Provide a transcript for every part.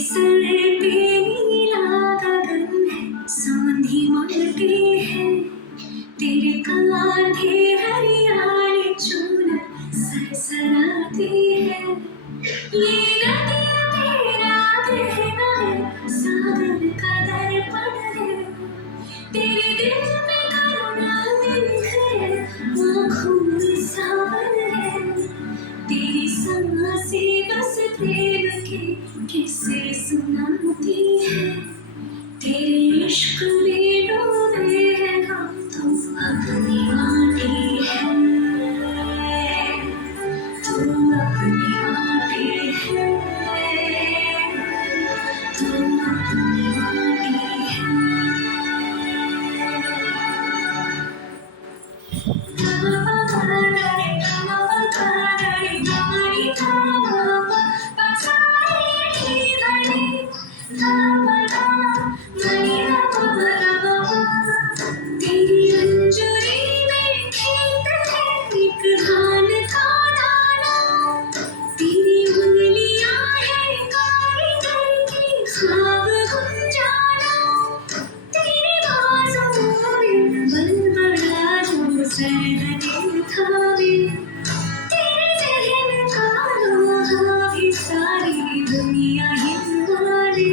Sir पे नीला गगन है, सांधी मारती है तेरे कांधे हरियाली चून सरसराती है। ये नदियाँ तेरा कहना है, सागर का दर्पण है, तेरे दिल में करुणा निखरे, आँखों में सावन है। तेरी सांसें बस प्रेम के किस्से सुनाती है, तेरे इश्क में डूबे हैं हम तो अपनी माटी है, तू अपनी माटी है, तू अपनी माटी है। तेरी अंजुरी में खेत है, एक धान का दाना, तेरी उंगलियां है कारीगर की ख्वाब गुंजाना, तेरी बाजुओं में बलबला जो सरहदें थामे, तेरे जहन का लोहा भी सारी दुनिया हिलवा दे।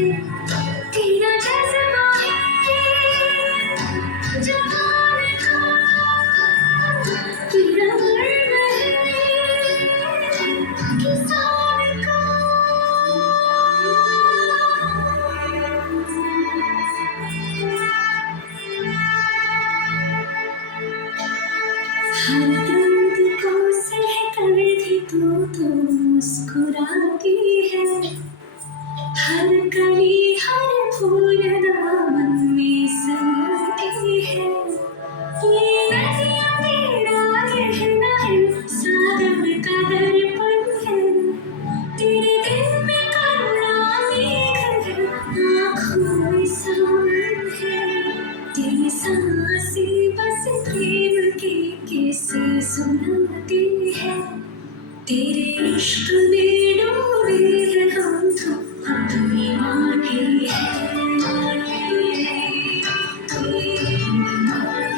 तेरा जज्बा है जवान का, तेरा गर्व है किसान का। हर दर्द को सह कर भी तो मुस्कुराती है, हर कली हर फूल दामन में समाती है। ये नदियाँ तेरा कहना है, सागर का दर्पण है, तेरे दिल में करुणा मेघ है, आँखों में सावन है। तेरी सांसें बस प्रेम के किस्से सुनाती है, तेरे इश्क में